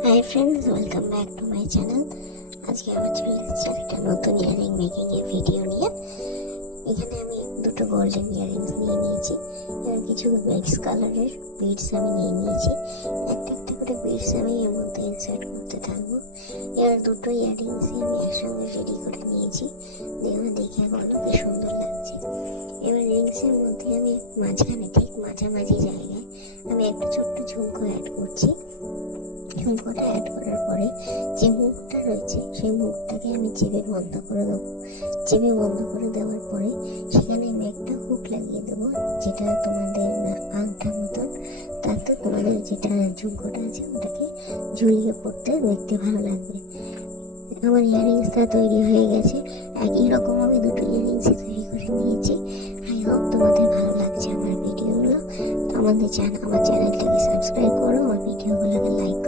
Hi friends, welcome back to my channel. আজকে আবার চলে এসেছি একটা নতুন ইয়ারিং মেকিং এর ভিডিও নিয়ে। এখানে আমি দুটো গোল্ডেন ইয়ারিংস নিয়ে নিয়েছি। এবার কিছু মিক্স কালারের বিডস আমি নিয়ে নিয়েছি। একটা একটা করে বিডস আমি এর মধ্যে ইনসার্ট করতে থাকবো। এবার দুটো ইয়ারিংসই আমি একসঙ্গে রেডি করে নিয়েছি। দেখে বলো কি সুন্দর লাগছে। এবার রিংসের মধ্যে আমি মাঝখানে ঠিক মাঝামাঝি জায়গায় আমি একটা ছোট্ট ঝুমকো অ্যাড করছি। ঝুমকোটা অ্যাড করার পরে যে মুখটা রয়েছে সেই মুখটাকে আমি চেপে বন্ধ করে দেবো। চেপে বন্ধ করে দেওয়ার পরে সেখানে আমি একটা হুক লাগিয়ে দেবো, যেটা তোমাদের আংটার মতন। তাতে তোমাদের যেটা ঝুমকোটা আছে ওটাকে ঝুলিয়ে পড়তে দেখতে ভালো লাগবে। আমার ইয়ারিংসটা তৈরি হয়ে গেছে। একই রকম আমি দুটো ইয়ারিংসই তৈরি করে নিয়েছি। আই হোপ তোমাদের ভালো লাগছে আমার ভিডিওগুলো। তো আমার চ্যানেলটাকে সাবস্ক্রাইব করো, আমার ভিডিওগুলোকে লাইক করো।